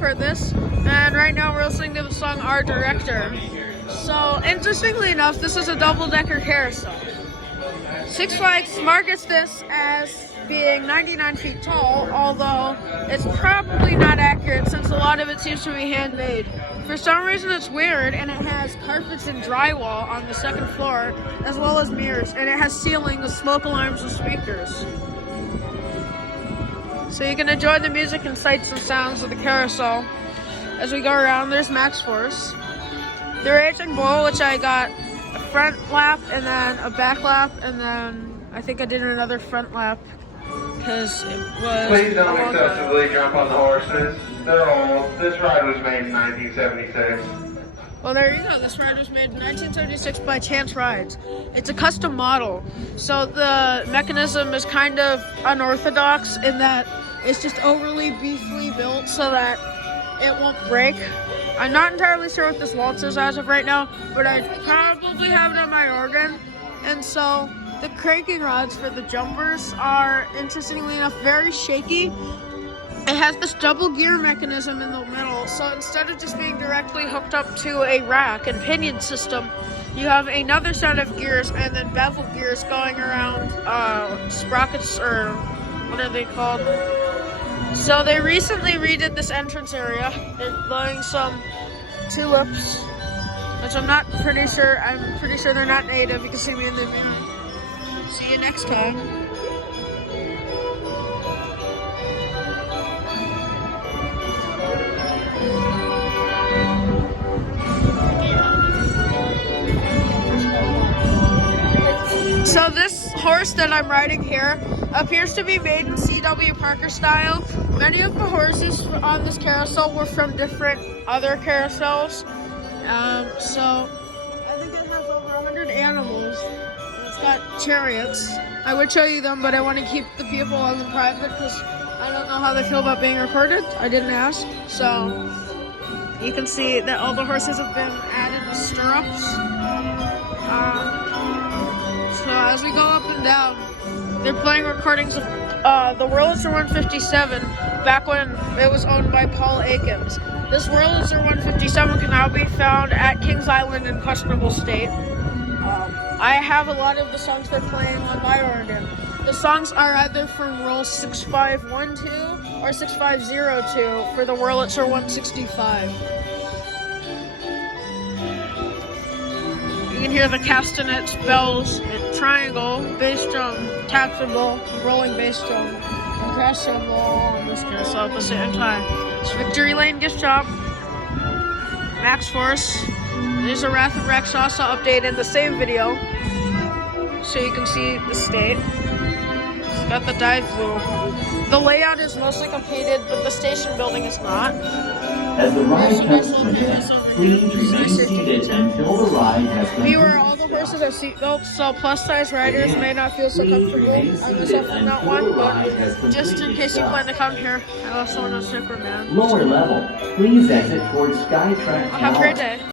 heard this, and right now we're listening to the song Our Director. So, interestingly enough, this is a double-decker carousel. Six Flags markets this as being 99 feet tall, although it's probably not accurate since a lot of it seems to be handmade. For some reason it's weird, and it has carpets and drywall on the second floor, as well as mirrors, and it has ceiling with smoke alarms and speakers. So you can enjoy the music and sights and sounds of the carousel as we go around. There's Max Force. The Raging Bull, which I got a front lap and then a back lap, and then I think I did another front lap because it was... Please don't excessively jump on the horses. They're old. This ride was made in 1976. Well, there you go. This ride was made in 1976 by Chance Rides. It's a custom model, so the mechanism is kind of unorthodox in that it's just overly beefily built so that it won't break. I'm not entirely sure what this waltz is as of right now, but I probably have it on my organ. And so the cranking rods for the jumpers are, interestingly enough, very shaky. It has this double gear mechanism in the middle, so instead of just being directly hooked up to a rack and pinion system, you have another set of gears and then bevel gears going around sprockets, or what are they called? So they recently redid this entrance area. They're blowing some tulips, which I'm pretty sure they're not native. You can see me in the mirror. See you next time. So this horse that I'm riding here appears to be made in C.W. Parker style. Many of the horses on this carousel were from different other carousels. So I think it has over 100 animals. And it's got chariots. I would show you them, but I want to keep the people on the private because I don't know how they feel about being recorded. I didn't ask. So you can see that all the horses have been added with stirrups. So as we go up and down, they're playing recordings of the Wurlitzer 157 back when it was owned by Paul Akins. This Wurlitzer 157 can now be found at Kings Island in questionable state. I have a lot of the songs they're playing on my organ. The songs are either from roll 6512 or 6502 for the Wurlitzer 165. You can hear the castanets, bells, triangle, bass drum, tap cymbal, rolling bass drum, and crash cymbal on this carousel at the same time. It's Victory Lane gift shop, Max Force. There's a Wrath of Rex also update in the same video, so you can see the state. It's got the dive blue. The layout is mostly completed, but the station building is not. As the ride comes to an end, please remain seated until the ride has completed. Viewer, all the horses are seatbelts, so plus-size riders may not feel so comfortable. I myself am not one, but just in case you plan to come here, I also want to Superman. Lower level, please exit towards Skytrack Tower. Have a great day.